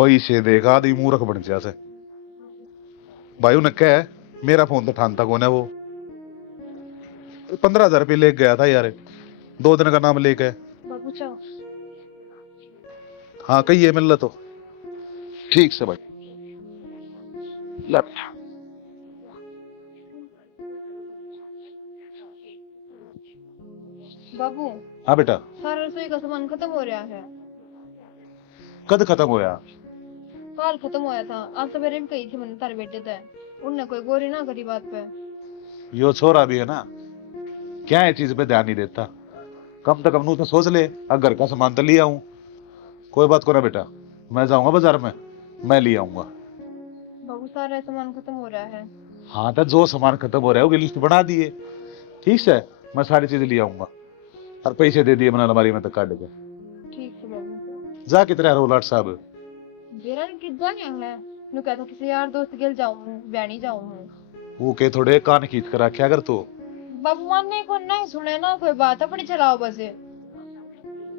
पैसे देगा आदमी मूर्ख बन जा से। भाई उन्हें कह, मेरा फोन तो ठानता कौन है वो। 15,000 रुपये ले गया था यार, 2 दिन का नाम लेके। बाबू चाओ। हाँ कहिए, मिल तो ठीक से भाई। ले। बाबू हाँ बेटा। सारा रसोई का सामान खत्म हो रहा है। कद खत्म होया? कल खत्म होया था, आज सवेरे भी कही थी मैंने तारे बेटे से। उनने कोई गौर ही ना करी बात पे। यो छोरा भी है ना, क्या है चीज पे ध्यान नहीं देता। कम से कम नू तो सोच ले, अगर घर का सामान तो ले आऊं। कोई बात को ना बेटा, मैं जाऊंगा बाजार में, मैं ले आऊंगा। बाबू सारा सामान खत्म हो रहा है। हाँ तो जो सामान खत्म हो रहा है उसकी लिस्ट बना दिए, ठीक है? मैं सारी चीजें ले आऊंगा और पैसे दे दिए मैंने अलमारी में तक काट के। ठीक है बाबू। जा कितने रहो लाट साहब? बेरा ने कितना क्या है? नु कहता किसी यार दोस्त गेल जाऊं, ब्याणी जाऊं। वो के थोड़े कान खींच कर रखे अगर तो। बाबू मानने को नहीं सुने ना कोई बात, अपनी चलाओ बस।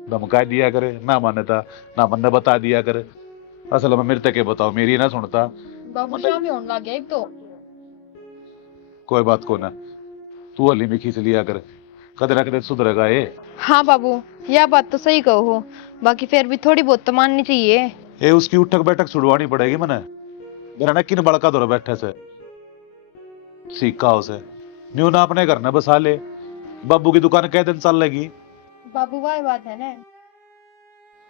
धमका दिया करे, ना मानता ना मन बता दिया करे। असल में मेरे तक के बताओ, मेरी ना सुनता। बाबू शाम ही होने लग गया एक तो। कोई बात को ना, तू हली में खींच लिया कर, कदे ना कदे सुधरेगा ये। हाँ बाबू, यह बात तो सही कहो हो, बाकी फिर भी थोड़ी बहुत तो माननी चाहिए। ए उसकी उठक बैठक छुड़वानी पड़ेगी मने। मेरा ना किन बड़का दौरा बैठे से सीखा उसे। न्यू ना अपने घर न बसा ले, बाबू की दुकान कै दिन चल लेगी। बाबू वही बात है ना,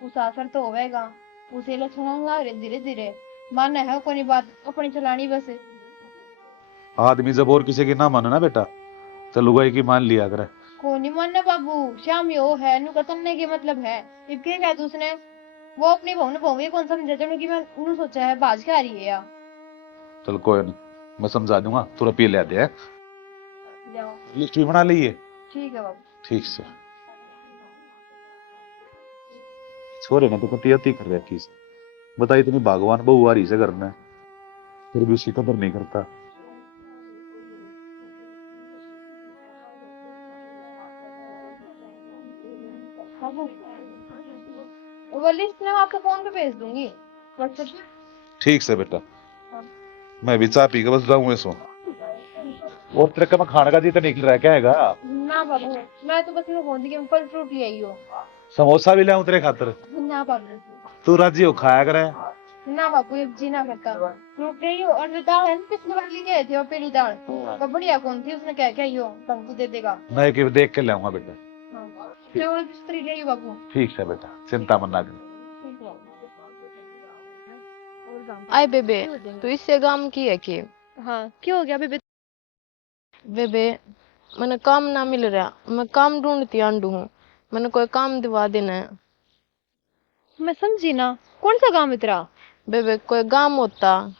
उस असर तो होवेगा, उसे लक्षण ला रहे धीरे धीरे। मानना है कोई बात, अपनी चलानी बस। आदमी जब और किसी की ना माने ना बेटा, तो लुगाई की मान लिया करे। को नहीं मानना बाबू, श्याम यो है नु कतने के मतलब है। इबके कह तू उसने, वो अपनी बहू ने बहू ही कौन समझे जो कि मैं नु सोचा है बाज के आ रही है या। चल कोई नहीं, मैं समझा दूंगा, थोड़ा पी ले दे। जाओ। लिस्ट भी बना ली है? ठीक है बाबू। ठीक से। छोरे ने तो कति अति कर रखी से, बता इतनी भगवान बहू आ रही से घर में, फिर भी उसकी कदर नहीं करता। बाबू वो लिस्ट मैं आपको फोन पे भेज दूंगी, व्हाट्सएप पे। ठीक से बेटा, हाँ। मैं भी चाह पी के बस जाऊं ऐसो। और तेरे का मैं खाने का जी तो निकल रहा है क्या हैगा? ना बाबू, मैं तो बस मैं बोल दी कि मैं फल फ्रूट ले आई हो। समोसा भी ले आऊं तेरे खातिर? ना बाबू। तू राजी हो खाया करे? ना बाबू, ये जी ना करता। फ्रूट ले आई हो, और जो दाल है ना पिछली बार लेके आए थे वो पीली दाल, वो बढ़िया कौन थी, उसने क्या क्या आई हो तुमको दे देगा। मैं कि देख के ले आऊंगा बेटा। हाँ। मैं वो बिस्तरी ले आई बाबू। ठीक है बेटा, चिंता मत ना कर। आय बेबे, तू इससे काम की है कि? हाँ, क्यों हो गया बेबे? बेबे, मैंने काम ना मिल रहा, मैं काम ढूंढती आंडू हूँ, मैंने कोई काम दिवा देना है। मैं समझी ना, कौन सा काम है तेरा? बेबे कोई काम होता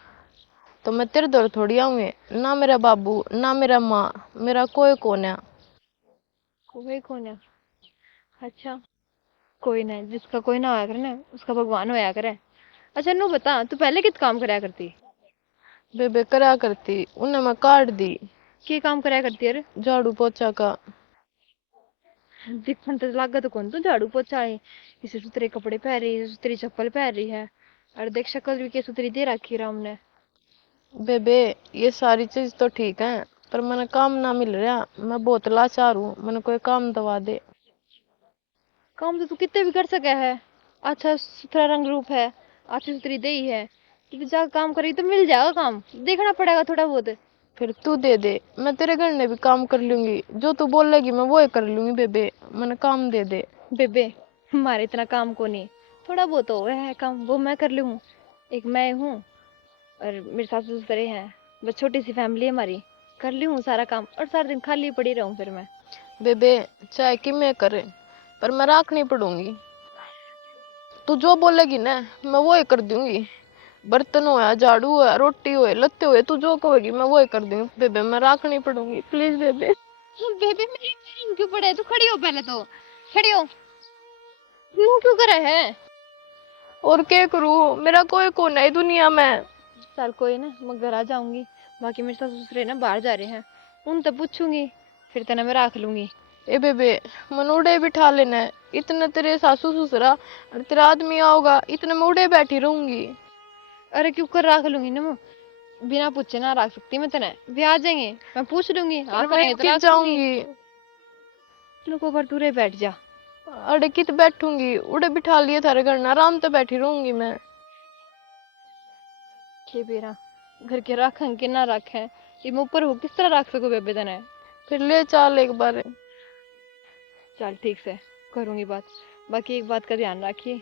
तो मैं तेरे दौर थोड़ी आऊंगी, ना मेरा बाबू ना मेरा माँ, मेरा कोई कौन है। कोई कौन है? अच्छा, कोई ना, जिसका कोई ना होया करे ना उसका भगवान होया करे। अच्छा नू बता, तू पहले कित काम कराया करती? बेबे करा करती, उन्हें मैं काट दी। के काम कराया करती है? झाड़ू पोछा का। दिखन तो लागा तो कौन तू झाड़ू पोछा है, इसे सुथरे कपड़े पहन रही है, सुथरी चप्पल पहन रही है, और देख शक्ल भी के सुथरी दे रखी राम ने। बेबे ये सारी चीज तो ठीक है, पर मैंने काम ना मिल रहा, मैं बहुत लाचार हूँ, मैंने कोई काम दवा दे। काम तो तू कितने भी कर सके है, अच्छा सुथरा रंग रूप है, अच्छी सुथरी दे है, तू जाकर काम करेगी तो मिल जाएगा काम, देखना पड़ेगा थोड़ा बहुत। फिर तू दे दे, मैं तेरे घर में भी काम कर लूंगी, जो तू बोलेगी मैं वो ही कर लूंगी। बेबे मैंने काम दे दे। बेबे हमारे इतना काम को नहीं, थोड़ा बहुत हो है काम, वो मैं कर लूँ। एक मैं हूँ और मेरे सासू ससुरे हैं, बस छोटी सी फैमिली है हमारी, कर ली हूँ सारा काम और सारा दिन खाली पड़ी रहूँ फिर मैं। बेबे चाहे कि मैं करे, पर मैं राखनी पड़ूंगी, तू जो बोलेगी ना मैं वो ही कर दूंगी। बर्तन होया, झाड़ू होया, रोटी होए, लत्ते होए, तू जो कहेगी मैं वो ही कर दूंगी। बेबे मैं राखनी पड़ूंगी, प्लीज बेबे। बेबे मेरी क्यों पड़े, तू खड़ी हो पहले तो, खड़ी हो। मुंह क्यों करे है? और क्या करूँ, मेरा कोई कौन है दुनिया में। चल कोई ना, मैं घर आ जाऊंगी, बाकी मेरे सासू ससुरे ना बाहर जा रहे हैं, उन तब पूछूंगी, फिर तेना मैं राख लूंगी। ए बेबे मनोड़े बिठा लेना है, इतने तेरे सासू ससुरा और तेरा आदमी आओगा, इतने मैं उड़े बैठी रहूंगी। अरे क्यों कर रख लूंगी ना मैं, बिना पूछे ना रख सकती मैं तेने, वे आ जाएंगे मैं पूछ लूंगी, हाँ फिर मैं करेंगे तो कित रख लूंगी। जाऊंगी? चलो को पर तू रे बैठ जा। अरे कित बैठूंगी, उड़े बिठा लिए थारे घर ना, आराम से बैठी रहूंगी मैं। के बेरा घर के रखें कि ना रखें, ये मैं ऊपर हो किस तरह रख सकूं बेबे तने। फिर ले चाल एक बार। चल ठीक से करूंगी बात। बाकी एक बात का ध्यान रखिए,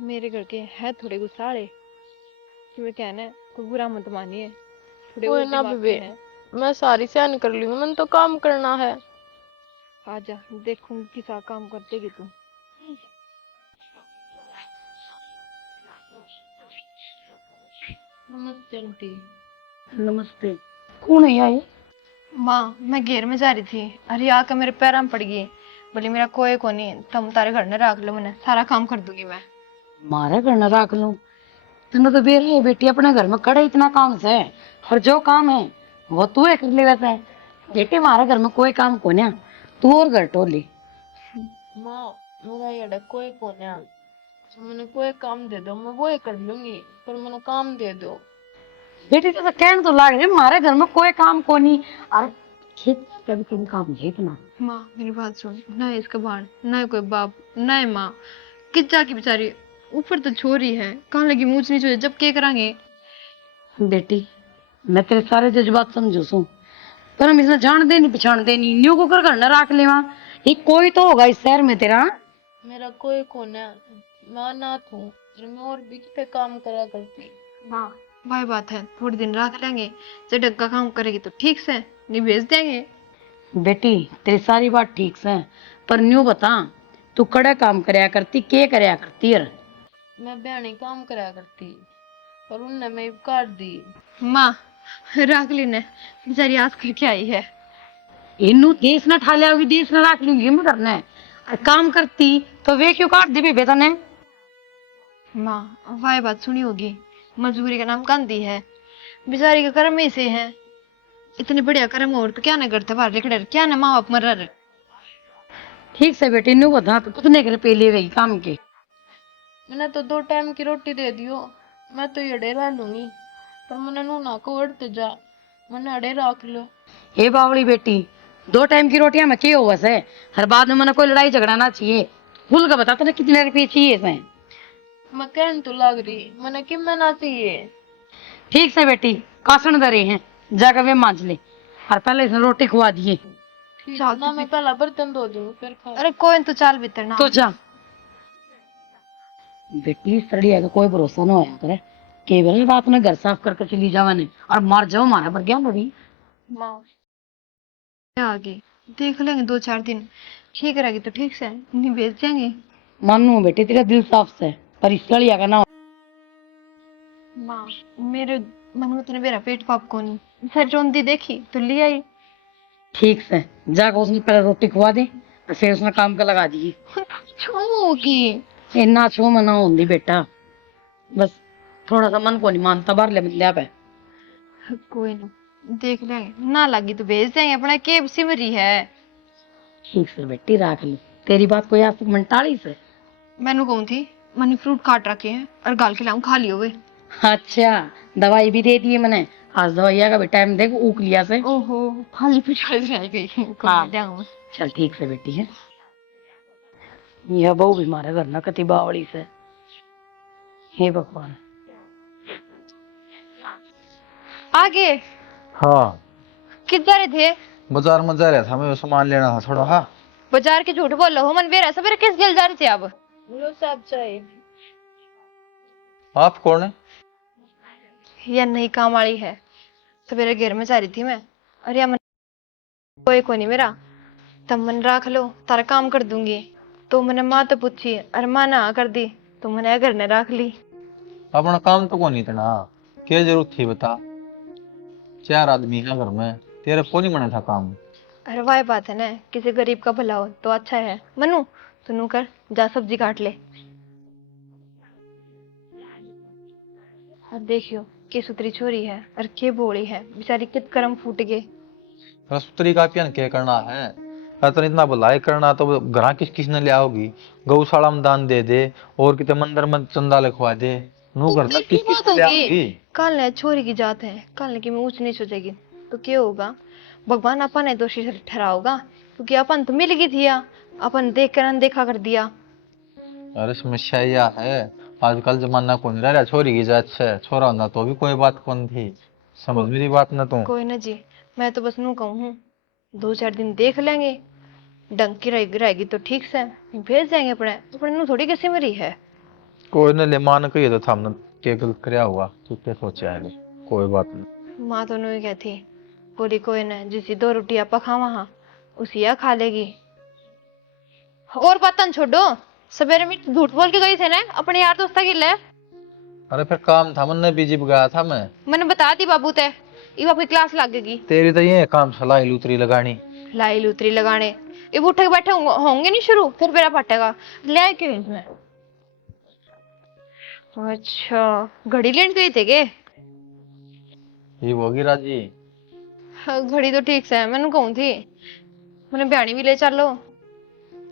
मेरे घर के है थोड़े गुस्साड़े, कि मैं कहना है कोई बुरा मत मानिए, थोड़े कोई और ना दिमाग के बेबे, हैं। मैं सारी सहन कर लूंगी, मैंने तो काम करना है। आजा देखूंगी किसा काम कर देगी तू। नमस्ते आंटी। नमस्ते। कौन है ये? माँ मैं घेर में जा रही थी, अरे आकर मेरे पैर में पड़ गई, बोली मेरा कोई को नहीं, तुम तारे घर में रख लो, मैंने सारा काम कर दूंगी मैं। मारे घर न रख लूं? तने तो बेर है बेटी, अपने घर में खड़े इतना काम से, और जो काम है वो तू है कर ले वैसे है। बेटी मारे घर में कोई काम को ना, तू और घर टोली। माँ मेरा ये कोई कौन है, मैंने कोई काम दे दो मैं वो ही कर लूंगी, पर मैंने काम दे दो। बेटी तो कहने तो लाग रही मारे घर में कोई काम को नहीं, और खेत का भी कोई काम है इतना। माँ मेरी बात सुन, ना इसका बाण ना कोई बाप ना माँ, किच्चा की बेचारी, ऊपर तो छोरी है, कहाँ लगी मूछ नहीं छोरी, जब के करांगे। बेटी मैं तेरे सारे जज्बात समझू सू, पर हम इसमें जान दे नहीं पहचान दे नहीं, न्यू को कर घर न रख लेवा। ये कोई तो होगा इस शहर में तेरा। मेरा कोई कौन है, मैं अनाथ हूँ, मैं और भी पे काम करा करती। हाँ भाई बात है, थोड़ी दिन रख लेंगे, जब ढंग का काम करेगी तो ठीक से, नहीं भेज देंगे। बेटी तेरी सारी बात ठीक से, पर न्यू बता तू कड़े काम करया करती के करया करती है? मैं बहनी काम करा करती, पर उनने मैं काट दी। माँ रख लेने, बेचारी आज करके आई है। इन्नू देश न ठा लिया, देश न रख लूंगी मैं करना है, और काम करती तो वे क्यों काट दी बेटा ने? माँ वाह बात सुनी होगी, मजबूरी का नाम गांधी है, बेचारी का कर्म ऐसे है, इतने बढ़िया कर्म और तो क्या ना करते बाहर लिखड़े, क्या ना माँ बाप मर रहे। ठीक से बेटी न्यू बता तो कितने के रुपये ले गई काम के? मैंने तो 2 टाइम की रोटी दे दियो, मैं तो ये रह लूंगी, पर मैंने नूना को उड़ते जा, मैंने अड़े रख लो। हे बावड़ी बेटी, 2 टाइम की रोटियां में क्या हुआ से? हर बाद में मैंने कोई लड़ाई झगड़ा ना चाहिए, खुल के बता तूने कितने रुपये चाहिए से? मैं कहन तो लग रही, मैंने कि मैं ना चाहिए। ठीक से बेटी, कासन दरे हैं, जाकर वे मांझ ले, और पहले इसने रोटी खुआ दिए। ठीक ना, मैं पहला बर्तन धो दूँ फिर खा। अरे कोई तो चाल भीतर ना। तो जा बेटी, सड़िया का कोई भरोसा ना होया करे, केवल रात में घर साफ करके चली जावा ने और मार जाओ मारा पर क्या लड़ी। माँ आगे देख लेंगे 2-4 दिन, ठीक रहेगी तो ठीक से, नहीं भेज देंगे। मानू बेटी तेरा दिल साफ से, पर इस सड़िया का ना हो। माँ मेरे मन में तूने मेरा पेट पाप को नहीं, सर रोंदी देखी तो ले आई। ठीक से जाकर उसने पहले रोटी खुआ दे, और फिर उसने काम का लगा दी। होगी इन्ना छो मना होंगी बेटा, बस थोड़ा सा मन को नहीं मानता बाहर ले बंदे पे। कोई ना, देख लेंगे, ना लगी तो भेज देंगे, अपना केब सिमरी है। ठीक से बेटी रख ली, तेरी बात कोई आज तक मन टाली से? मैंने कहूँ थी, मैंने फ्रूट काट रखे हैं और गाल खिलाऊं, खा लियो वे। अच्छा दवाई भी दे दी है मैंने, आज दवाइया का भी टाइम देख ऊक लिया से। ओहो खाली पिछड़ रह गई। हाँ। हाँ चल ठीक से बेटी है, यह बहु भी मारे घर ना कति बावड़ी से, हे भगवान। आगे हाँ किधर थे? बाजार में जा रहा था मैं, सामान लेना था थोड़ा। हाँ बाजार के झूठ बोल रहे हो, मन बेरा सवेरे किस गिल जा रहे थे अब? लो साहब चाहिए। आप कौन है? यह नई काम वाली है, सवेरे घेर में जा रही थी मैं, अरे मन कोई को नहीं मेरा, तब मन रख लो तारा काम कर दूंगी, तो मैंने माँ तो पूछी अरे माँ ना कर दी, तो मैंने घर ने रख ली। अपना काम तो कौन इतना, क्या जरूरत थी बता? 4 आदमी है घर में, तेरे को नहीं बना था काम। अरे वाह बात है ना, किसी गरीब का भला हो तो अच्छा है। मनु तू कर जा सब्जी काट ले। अब देखियो के सुतरी छोरी है और के बोली है, बेचारी कित कर्म फूट गए। रसोई का पियन क्या करना है, अतन इतना भलाई करना तो घर किस किसने ले आओगी? गौशाला में दान दे दे और कितने मंदिर में चंदा लिखवा दे। नू घर तो किस की किस बात ले होगी? आओगी? कल ने छोरी की जात है, कल ने की में ऊंच नीच हो जाएगी तो क्या होगा? भगवान अपन ने दोषी ठहराओगा क्योंकि अपन तो मिल गई थी या अपन देख कर अनदेखा कर दिया। अरे समस्या यह है, आजकल जमाना कौन रह रहा छोरी की जात से, छोरा होना तो भी कोई बात कौन थी। समझ मेरी बात ना तू। कोई ना जी, मैं तो बस नू कहूँ हूँ 2-4 दिन देख लेंगे, डंग की रहेगी तो ठीक से भेज देंगे अपने अपने नू थोड़ी किसी में रही है। कोई ने ले मान के ये तो थामने के गलत करया हुआ, तू क्या सोचा है? कोई बात नहीं। माँ तो नहीं कहती, बोली कोई ना जिसी 2 रोटी आपा खावा हाँ उसी या खा लेगी। और पतन छोड़ो, सवेरे में झूठ बोल के गई थे ना अपने यार दोस्ता के लिए। अरे फिर काम था, मैंने बीजी गया था मैंने बता दी बाबू ते ये आपकी क्लास लगेगी। तेरी तो ये काम सलाई लूतरी लगानी। लाई लूतरी लगाने ये उठ के बैठे होंगे नहीं शुरू, फिर मेरा फटेगा ले आए क्यों इसमें? अच्छा घड़ी लेने गई थे के? ये होगी राजी। घड़ी तो ठीक से मैंने कहूँ थी मैंने बयानी भी ले चलो।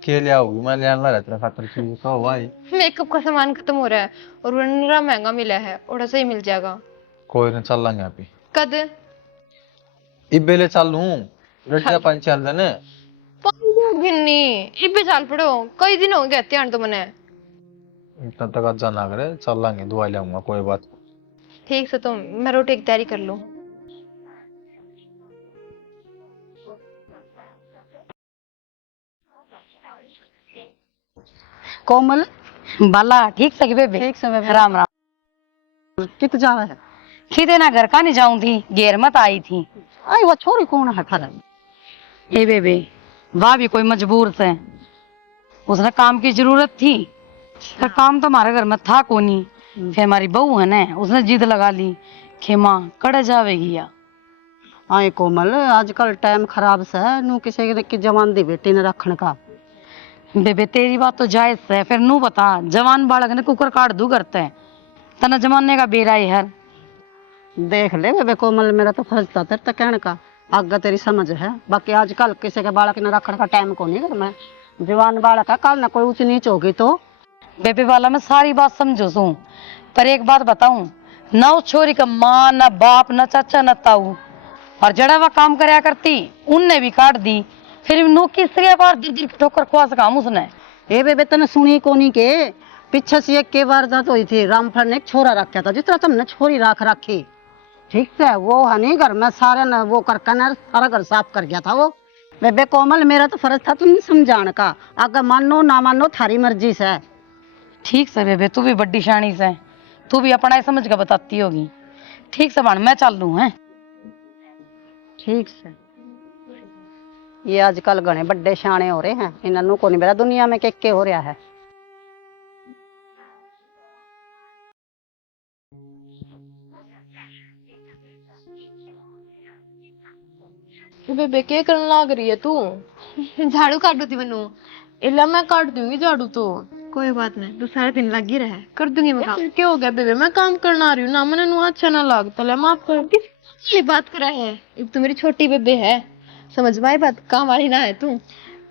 के ले आओगी? मैं ले आना रहता खातर चीज तो भाई। मेकअप का सामान खत्म हो रहा है और वो इतना महंगा मिला है, और सही मिल जाएगा। कोई नहीं, चल लेंगे अभी। कद? इबे ले चल लूं रटिया 5-4 दिन। 5 दिन नहीं इबे चाल पड़ो, कई दिन हो गए ध्यान तो मने। इतना तक अच्छा ना करे, चल लेंगे, दवाई ले आऊंगा, कोई बात। ठीक से तो मैं रोटी की तैयारी कर लूं। कोमल बाला ठीक से बेबे? ठीक से बेबे। राम राम। कित जावे है? खीदे ना घर का नहीं जाऊं थी, घेर मत आई थी। आई वो छोरी कौन है थारा? ए बेबे वाह भी कोई मजबूर से, उसने काम की जरूरत थी पर काम तो हमारे घर में था कोनी। फिर हमारी बहू है ना, उसने जिद लगा ली कि माँ कड़ जावेगी या। आए कोमल आजकल टाइम खराब से है, नू किसी की जवान दी बेटी ने रखने का। बेबे तेरी बात तो जायज है, फिर नू बता जवान बालक ने कुकर काट दू करते हैं तना जमाने का बेरा है हर। देख ले बेबे कोमल, मेरा तो फर्ज था तेरे तक कहने का, आगे तेरी समझ है। बाकी आजकल किसी के बालक ने रखने का टाइम को नहीं घर में। जवान बालक है, कल ना कोई ऊंच नीच होगी तो। बेबे वाला मैं सारी बात समझो सू, पर एक बात बताऊं, ना उस छोरी का माँ ना बाप ना चाचा ना ताऊ, और जड़ा वह काम करया करती उनने भी काट दी। फिर नू किसके बार दिल ठोकर खुआ सका उसने। ए बेबे तने सुनी कोनी के पीछे से एक के वारदात हुई थी, रामफल ने एक छोरा रखा था, जिस तरह तुमने छोरी रख रखी ठीक है, वो है नहीं घर में सारे ने वो करके ना सारा घर साफ कर गया था वो। बेबे कोमल मेरा तो फर्ज था तुम्हें समझाने का, अगर मानो ना मानो थारी मर्जी से। ठीक से बेबे तू भी बड्डी शानी से, तू भी अपना ही समझ के बताती होगी। ठीक से बन मैं चल लूं है। ठीक से ये आजकल घने बड़े शाणे हो रहे हैं, इन्होंने को नहीं पता दुनिया में के हो रहा है। बेबे क्या करने लाग रही है तू? झाड़ू काट दूती मनु। इला मैं काट दूंगी झाड़ू तो। कोई बात नहीं, तू सारा दिन लगी रहे, कर दूंगी मैं काम। फिर क्या हो गया बेबे, मैं काम करना आ रही हूँ ना, मैंने नु अच्छा ना लागता ले माफ कर। ये बात करा है, अब तो मेरी छोटी बेबे है, समझ में आई बात, काम वाली ना है तू।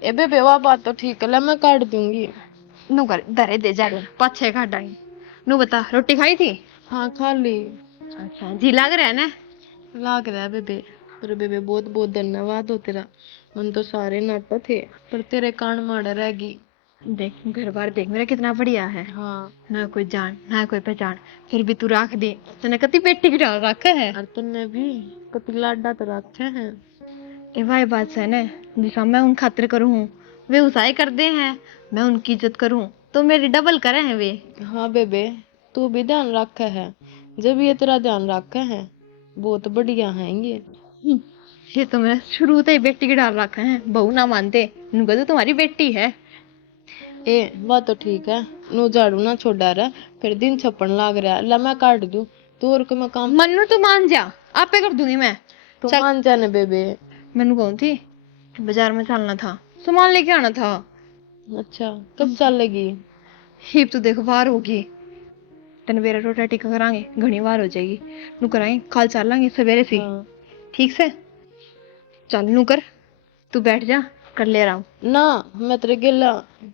ए बेबे वह बात तो ठीक है, ले मैं काट दूंगी। नू कर दरे दे झाड़ू, 5-6 काट डाली। नू बता रोटी खाई थी? हाँ खा ली। अच्छा जी लग रहा है ना? लाग रहा है बेबे, पर बेबे बहुत बहुत धन्यवाद हो तेरा। मन तो सारे नाटक थे पर तेरे कान माड़ा रह गई। देख घर बार देख मेरा कितना बढ़िया है। हाँ ना कोई जान ना कोई पहचान, फिर भी तू रख दी। तूने कति पेटी की डाल रखा है। और तुमने भी कति लाडा तो रखे हैं। ए भाई बात है ना, जिसका मैं उन खातिर करूँ हूँ वे उसाई कर दे हैं, मैं उनकी इज्जत करूँ तो मेरी डबल करे हैं वे। हाँ बेबे तू भी ध्यान रखा है, जब ये तेरा ध्यान रखा है बहुत बढ़िया है ये तो मैंने शुरू से ही बेटी की डाल रखा है, बहू ना मानते उनका तो तुम्हारी बेटी है। ए बात तो ठीक है, नो झाड़ू ना छोड़ा रहा, फिर दिन छप्पन लाग रहा ला मैं काट दूं तो और को मैं काम। मन्नू तू मान जा, आपे कर दूंगी मैं। तो चल। मान जाने बेबे। मैंने कहूँ थी बाजार में चलना था, सामान लेके आना था। अच्छा कब चलेगी? हिप तो देखो बाहर होगी, तेन मेरा रोटा टिका करांगे, घनी बार हो जाएगी। नु कराएंगे कल चलेंगे सवेरे से। हाँ। ठीक से चल नू कर, तू बैठ जा, कर ले रहा हूँ। ना मैं तेरे गिला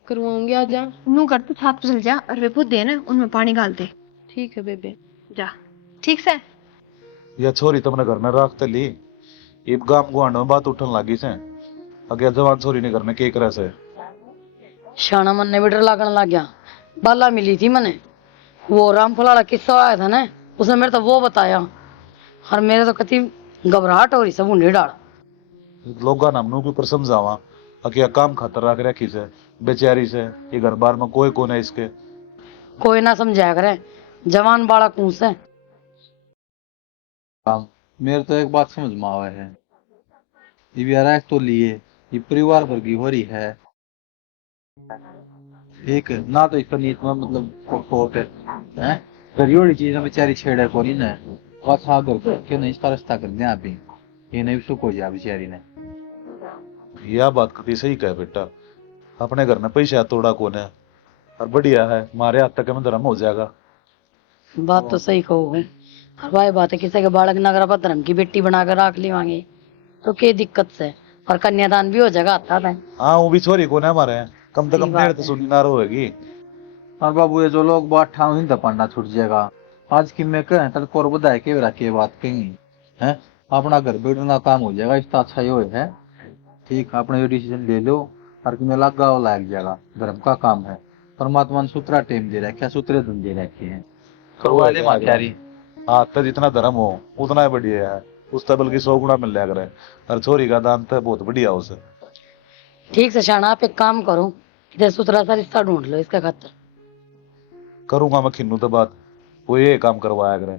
करवाऊंगी, आ जा। नू कर, तू छत पे चल जा और वे खुद है ना उनमें पानी डाल दे। ठीक है बेबे। जा, ठीक से। या छोरी तुमने घर में रख तो ली, इब गाम गुआंड में बात उठन लगी से अगे जवान छोरी ने घर में के करे से। शाना मन ने भी डर लगने लग गया। बाला मिली थी मैंने, वो रामफल वाला किस्सा आया था ना, उसने मेरे तो वो बताया, और मेरे तो कति घबराहट हो रही सब उन्हें डाल। लोगा नामनू के ऊपर समझावा अके काम खातर रख रखी से बेचारी से, ये घर बार में कोई कोने इसके। कोई ना समझाया करे, जवान बाड़ा कूस है। हाँ, मेरे तो एक बात समझ में आवे है, ये भी आरख तो लिए ये परिवार भर की हो रही है। एक ना तो इसका नीत में मतलब खोट है, गरियोड़ी चीज में बेचारी छेड़े को नहीं ना, बस हाँ घर के नहीं इसका रास्ता कर दिया अभी, ये नहीं सुख हो जाए बेचारी ने। यह बात कभी सही कहे बेटा, अपने घर में पैसा तोड़ा कोने है और बढ़िया है, मारे हाथ तक में धर्म हो जाएगा। बात तो सही कहो है, और भाई बात है किसी के बालक नगर पर धर्म की बेटी बनाकर रख लेवांगे तो क्या दिक्कत से, और कन्यादान भी हो जाएगा आता है। हाँ वो भी छोरी कोने हमारे, कम से कम डेढ़ तो सुनी ना होगी। और बाबू ये जो लोग बात ठाव नहीं दपाना छूट जाएगा, आज की मैं कहें तल कोर बधाई के बेरा के बात कहेंगी है, अपना घर बैठना काम हो जाएगा, इसका अच्छा ये है। ठीक अपने डिसीजन ले लो, और कि मैं लगा लायक जाएगा, धर्म का काम है, परमात्मा ने सूत्रा टेम दे रखे, सूत्रे धन दे रखे हैं, करवा ले माचारी। हाँ तो जितना धर्म हो उतना ही बढ़िया है, उससे बल्कि 100 गुना मिल जाया करे, और छोरी का दान तो बहुत बढ़िया उसे। ठीक से शाना, आप एक काम करो, इधर सुथरा सा रिश्ता ढूंढ लो इसका खातर। करूंगा मैं खिन्नू तो बात, वो ये काम करवाया करे,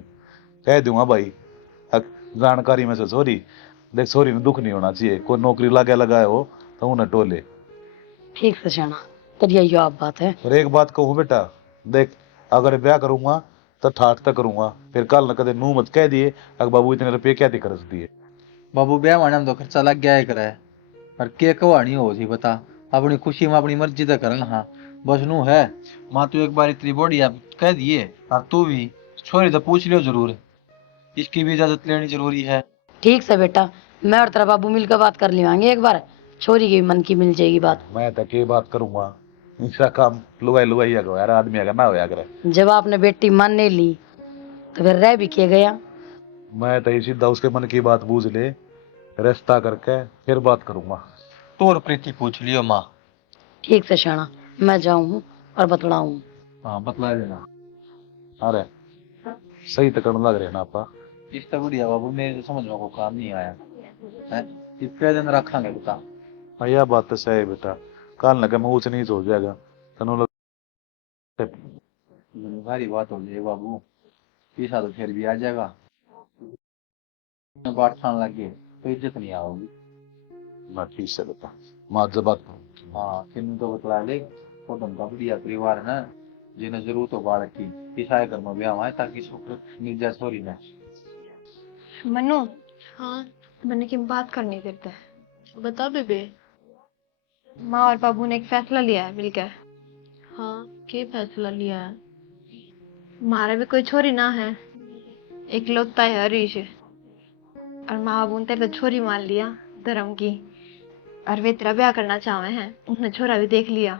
कह दूंगा भाई जानकारी में से छोरी देख, छोरी में दुख नहीं होना चाहिए, कोई नौकरी लगे लगाए हो तो उन्हें टोले। ठीक से शाना, तो यही आप बात है। और एक बात कहूँ बेटा, देख अगर ब्याह करूंगा तो ठाठ तक करूंगा, फिर कल न कदे नू मत कह दिए अगर बाबू इतने रुपये क्या दिक्कत दिए। बाबू ब्याह वाने तो खर्चा लग गया है करे, और के कवानी हो जी बता, अपनी खुशी में अपनी मर्जी तो करना। हाँ बस नू है, माँ तू एक बार इतनी बड़ी आप कह दिए, और तू भी छोरी तो पूछ लियो जरूर, इसकी भी इजाजत लेनी जरूरी है। ठीक से बेटा, मैं और तेरा बाबू मिलकर बात कर लेवांगे एक बार, छोरी की मन की मिल जाएगी बात। मैं तो के बात करूंगा, इसका काम लुगाई लुगाई यार आदमी अगर ना होया करे। जब आपने बेटी मान नहीं ली तो फिर रह भी किया गया। मैं तो सीधा उसके मन की बात बूझ ले, रिश्ता करके फिर बात करूंगा। तोर प्रीति पूछ लियो माँ। ठीक से शाना, मैं जाऊं और बतलाऊं। हाँ बतला देना। अरे सही तो करने लग रहे ना आपा। इस तो बढ़िया बाबू, मेरे तो समझ में को काम नहीं आया है, इतने दिन रखांगे बता। हाँ यह बात तो सही है बेटा, कल न के मैं ऊंच नीच हो जाएगा, तनु लग भारी बात हो जाए बाबू, पैसा तो फिर भी आ जाएगा, बात खान लग गए तो इज्जत नहीं आओगी। मैं ठीक से बेटा, माँ जब बात हाँ किन्नू तो बतला ले, वो धंधा बढ़िया परिवार है ना, जिन्हें जरूरत हो बालक की, ईसाई कर में ब्याह है ताकि सुख मिल जाए छोरी में। मनु, हाँ मैंने की बात करनी देता है। बता बेबे। माँ और बाबू ने एक फैसला लिया है मिलकर। हाँ क्या फैसला लिया है? हमारा भी कोई छोरी ना है, एक लौता है हरीश, और माँ बाबू ने तेरे तो छोरी मान लिया धर्म की, और वे तेरा ब्याह करना चाहे हैं, उन्होंने छोरा भी देख लिया।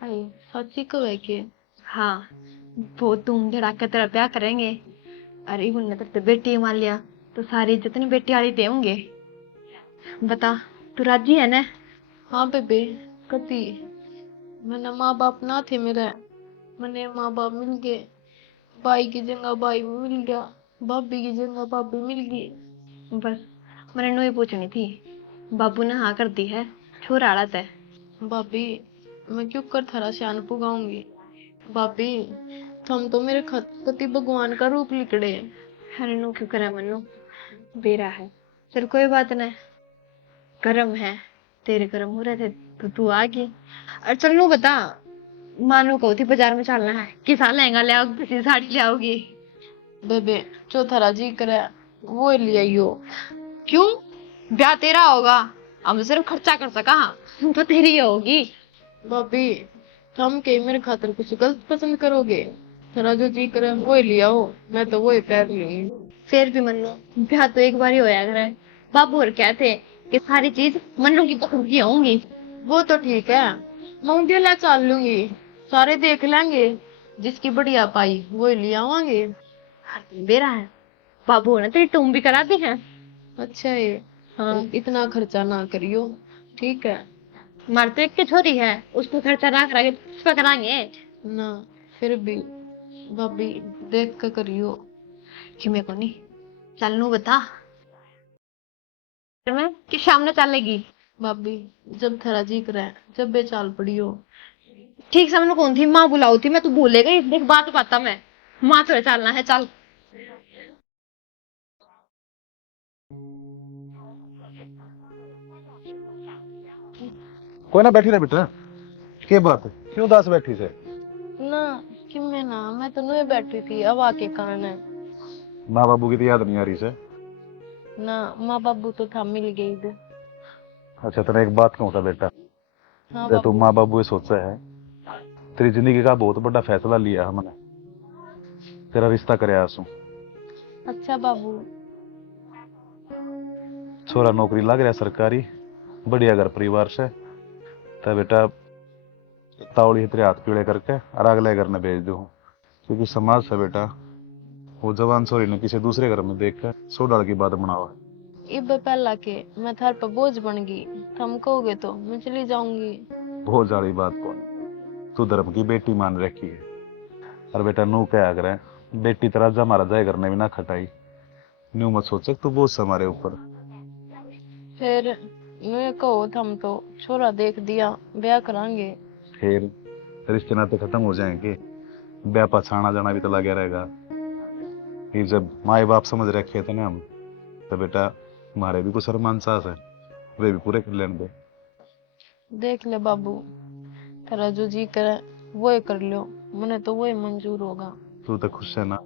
अरे सच्ची कब है कि? हाँ, बहुत धूम धड़ाके तेरा ब्याह करेंगे, और इवन ने तेरे तो बेटी मान लिया तो सारी जितनी बेटी वाली देंगे। बता तू राजी है ना? हाँ बेबे कति, मैंने माँ बाप ना थे मेरे, मैंने माँ बाप मिल गए, भाई की जगह भाई मिल गया, भाभी की जगह भाभी मिल गई। बस मैंने नू ही पूछनी थी, बाबू ने हाँ कर दी है, छोरा आड़त है। भाभी मैं क्यों कर थारा श्यान पुगाऊंगी, भाभी तुम तो मेरे कति भगवान का रूप निकले। अरे नू क्यों करे मनु, बेरा है, चल कोई बात नहीं, कर्म है, तेरे कर्म हो रहे थे तो तू आ गई। और चल नू बता, मानू को थी बाजार में चलना है, किसा लहंगा ले आओगी, किसी साड़ी ले आओगी? बेबे जो थारा जी करे वो ले आइयो। क्यों, ब्याह तेरा होगा, हम सिर्फ खर्चा कर सका तो तेरी ही होगी। भाभी तुम के मेरे खातिर कुछ गलत पसंद करोगे, थारा जो जी करे वो ले आओ, मैं तो वो ही पहन लूंगी। फिर भी मन्नू, ब्याह तो एक बार ही होया करे, बाबू और कहते कि सारी चीज मन्नू की पसंद की होंगी। वो तो ठीक है, मैं उनके लिए चल लूंगी, सारे देख लेंगे, जिसकी बढ़िया पाई वो ही ले आवांगे। बेरा है, बाबू ने तेरी टूम भी करा दी है। अच्छा ये, हाँ इतना खर्चा ना करियो, ठीक है हमारे तो एक के छोरी है, उसको खर्चा ना करा के उस पर कराएंगे। ना, फिर भी भाभी देख कर करियो। कि मेरे को नहीं चल नू बता मैं कि शाम ने चलेगी। भाभी जब थारा जी करे जब बे चाल पड़ियो। ठीक समझ कौन थी माँ बुलाऊ थी मैं, तू भूलेगा ही, देख बात पाता मैं माँ थोड़े चलना है चल। कोई ना बैठी रहे बेटा, क्या बात है, क्यों उदास बैठी से? ना कि मैं तो नुए बैठी थी हवा के कारण। माँ बाबू की तो याद नहीं आ रही से? ना माँ बाबू तो था मिल गई थे। अच्छा तेरे एक बात कहूँ था बेटा, हाँ जब तू बाबू। माँ बाबू ये सोचा है, तेरी जिंदगी का बहुत बड़ा फैसला लिया हमने, तेरा रिश्ता करे आसू। अच्छा बाबू। छोरा नौकरी लग रहा सरकारी, बढ़िया घर परिवार से, तो बेटा तावड़ी तेरे हाथ पीड़े करके और अगले घर में भेज दो, क्योंकि समाज से बेटा वो जवान छोरी ने किसी दूसरे घर में देख कर 100 डाल की बात बनावा। इब पहला के मैं थार पर बोझ बन गई, तुम कहोगे तो मैं चली जाऊंगी। बहुत ज्यादा बात कौन, तू धर्म की बेटी मान रखी है, और बेटा नू क्या करे, बेटी तेरा जा मारा जाए करने भी ना खटाई, न्यू मत सोच तू बोझ से हमारे ऊपर। फिर मैं कहो थम तो छोरा देख दिया, ब्याह करांगे। फिर रिश्ते नाते खत्म हो जाएंगे, ब्याह पछाना जाना भी तो लगे रहेगा। फिर जब माए बाप समझ रखे थे ना हम, तो बेटा हमारे भी कुछ अरमान सास है, वे भी पूरे कर लेने दे। देख ले बाबू, तेरा जो जी करे वो ही कर लो, मने तो वो ही मंजूर होगा। तू तो खुश है ना?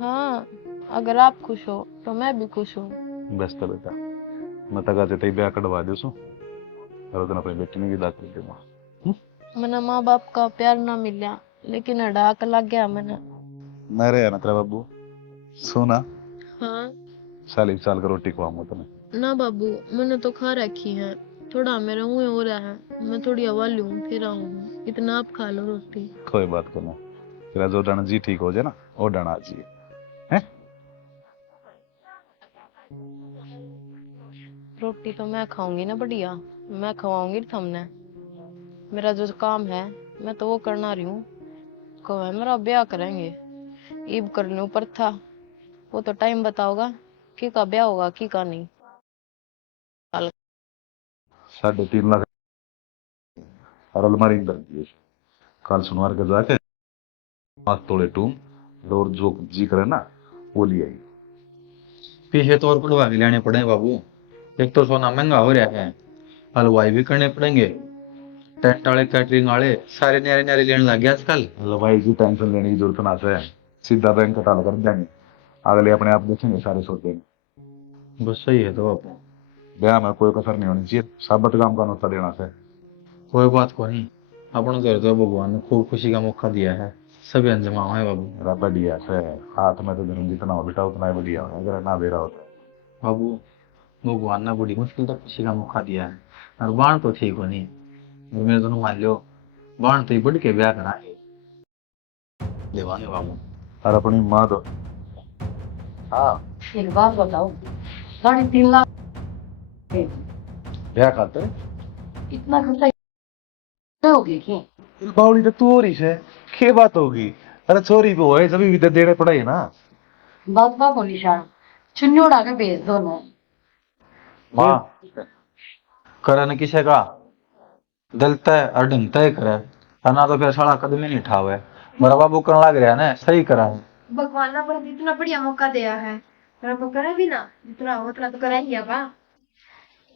हाँ, अगर आप खुश हो तो मैं भी खुश हूँ। बस तो बेटा मैं तक आज ही ब्याह कटवा दू सू, और उधर अपनी बेटी ने विदा कर दूंगा। मने माँ बाप का प्यार ना मिला, लेकिन अड़ाक लग गया मैंने। मैं रहा ना तेरा बाबू, सोना हाँ। 40 साल का रोटी खुआऊंगा तुम्हें। ना बाबू, मैंने तो खा रखी है, थोड़ा मेरा मुंह हो रहा है, मैं थोड़ी हवा लूं फिर आऊंगी, इतना आप खा लो रोटी। कोई बात को ना, तेरा जो डाना जी ठीक हो जाए ना, वो डाना जी है। रोटी तो मैं खाऊंगी ना बढ़िया, मैं खवाऊंगी तुमने। मेरा जो काम है मैं तो वो करना रही हूँ, कब है मेरा ब्याह करेंगे, ईब कर लूं पर था, वो तो टाइम बताओगा कि का ब्याह होगा कि का नहीं। 3.5 लाख और अलमारी में रख दिए, कल सुनवार के जाके 5 तोड़े टूम, और जो जी करे ना वो ले आई। पीछे तो और पड़वा के लेने पड़े बाबू, एक तो सोना महंगा हो रहा है, हलवाई भी करने पड़ेंगे, टेंट वाले कैटरिंग वाले सारे न्यारे न्यारे लेने लग गए आजकल। हलवाई की टेंशन लेने की जरूरत ना है, सीधा बैंक का ताला कर देंगे, अगले अपने आप देखेंगे, सारे सोचेंगे। बस सही है तो बाबू। ब्याह में कोई कसर नहीं होनी चाहिए, साबत काम का नुस्खा देना से। कोई बात को नहीं, अपन घर तो भगवान ने खूब खुशी का मौका दिया है, सभी अंजमा है बाबू। मेरा बढ़िया से हाथ में तो धर्म जितना हो बेटा उतना ही बढ़िया हो, अगर ना दे रहा होता। बाबू भगवान ने बड़ी मुश्किल तक खुशी का मौका दिया है, और बाण तो ठीक हो नहीं, मेरे दोनों मान लो बाण तो ही बढ़ के ब्याह कराएंगे देवांगे बाबू। और अपनी माँ तो हाँ एक बात बताओ, 3.5 लाख ब्याह खाते इतना खर्चा हो गया कि बावली तो तू हो रही है, क्या बात होगी? अरे छोरी भी होए सभी भी तो देने पड़े ना। बात बात को निशान चुन्नी उड़ा के भेज दो ना। माँ करन किसे का दलता है और ढंगता है करे, और ना तो फिर साला कदम ही नहीं उठावे, मेरा बाबू करने लग रहा है ना, सही करा है। भगवान ने पर इतना बढ़िया मौका दिया है, पर अब करे भी ना, जितना हो उतना तो कराएंगे अब।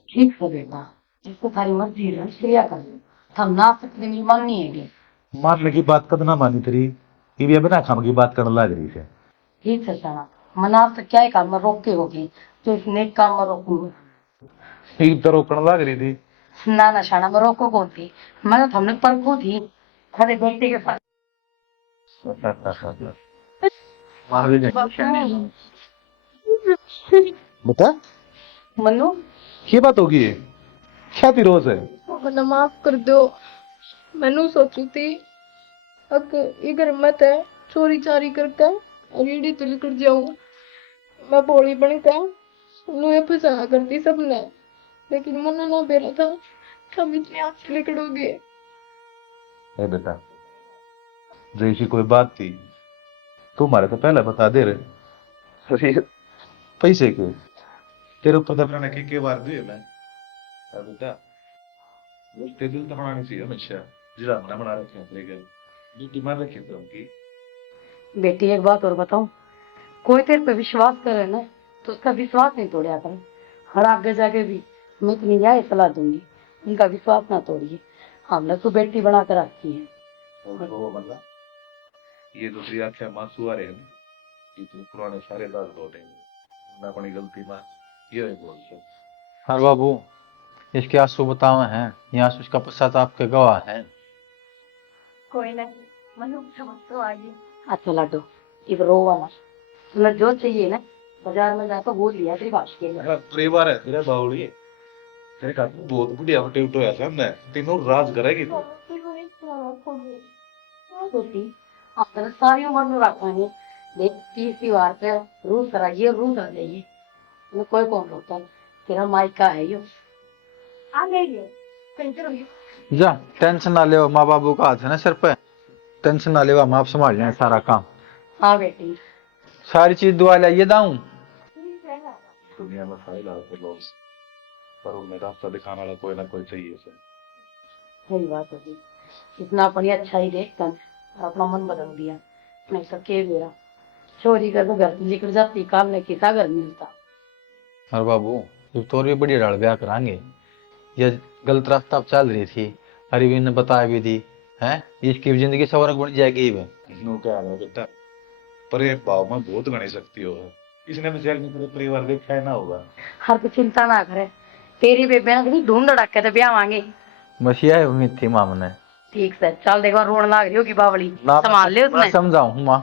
ठीक है बेटा, जिसको थारी मर्जी है क्रिया कर लो, हम ना सकते मेरी मांगनी है। मारने की बात कद ना मानी तेरी, ये भी बिना खाम की बात करने लग रही है। ठीक है सारा मना से क्या काम में रोक के होगी, तो इस नेक काम में रोकूंगा। ये तो रोकने लग रही थी। ना ना शाना में रोको कौन थी, मैं तो हमने परखू थी खरे बेटे के पास। बता मनु ये बात होगी है क्या फिरोज है? मैंने माफ कर दो। मैंने सोची थी अक ये घर मत है चोरी चारी करके और ईडी तो निकल जाऊं। मैं बोली बन के नुए फंसा करती सबने, लेकिन मना ना बेरा था सब इतनी आग से निकलोगे। ए बेटा, जैसी कोई बात थी तुम्हारे तो पहले बता दे रहे। अरे पैसे के तेरे ऊपर दबराने के बार दिए मैं। अब बेटा उसके दिल तो बनानी चाहिए हमेशा, जिला हमने बना रखे हैं तेरे घर ड्यूटी मार रखी है उनकी। बेटी एक बात और बताऊं, कोई तेरे पे विश्वास करे ना तो उसका विश्वास नहीं तोड़ा कर। हर आगे जाके भी मैं इतनी यह सलाह दूंगी, उनका विश्वास ना तोड़िए। हमने तो बेटी बना कर रखी है। वो मतलब ये दूसरी आंखें मांसू आ रहे हैं कि तुम पुराने सारे दाग लौटेंगे। मैं अपनी गलती मान ये नहीं बोलते। हाँ बाबू, इसके आंसू बतावे हैं, ये आंसू इसका पश्चाताप के गवाह हैं। कोई नहीं, मनु समझ तो आ गई। अच्छा लाडो, इब रोवा मत। तुम्हें जो चाहिए ना बाजार में जाकर वो लिया तेरी बात के लिए। मेरा परिवार है तेरा बावड़ी, तेरे का बहुत बढ़िया होटे उठो ऐसा हमने तीनों राज करेगी तू। बेटी अपने सारी उम्र में रखवानी देख 30 बार पे रूस कराइए रूस आ जाइए। मैं कोई कौन रोकता है, तेरा मायका है यो। आ गई जा टेंशन ना ले, माँ बाबू का हाथ है ना सिर पे, टेंशन ना ले, हम आप संभाल लें सारा काम। हाँ बेटी। सारी चीज दुआ लाइए दाऊं। दुनिया में सारे लाते लोग, पर उन्हें रास्ता दिखाने वाला कोई ना कोई चाहिए से। सही बात होगी, इतना अपनी अच्छा ही देख कर और अपना मन बदल दिया। नहीं तो के बेरा चोरी कर तो घर से निकल जाती, काम नहीं किसा घर मिलता। और बाबू जब तो और भी बड़ी डाल ब्याह कराएंगे, ये गलत रास्ता अब चल रही थी, अरविंद ने बताया भी दी है, इसकी भी जिंदगी सवरक बन जाएगी। नो क्या है बेटा, प्रेम भाव में बहुत गणी शक्ति हो है। इसने तो शायद मेरे परिवार देखा है ना होगा। हर तो चिंता ना करे, तेरी बेबे ना कभी धूम धड़क के तो ब्याह मांगे। बस यह उम्मीद थी माँ ने। ठीक से चल, देखो रोन लाग रही होगी बावली, संभाल ले उसने। समझाऊं माँ,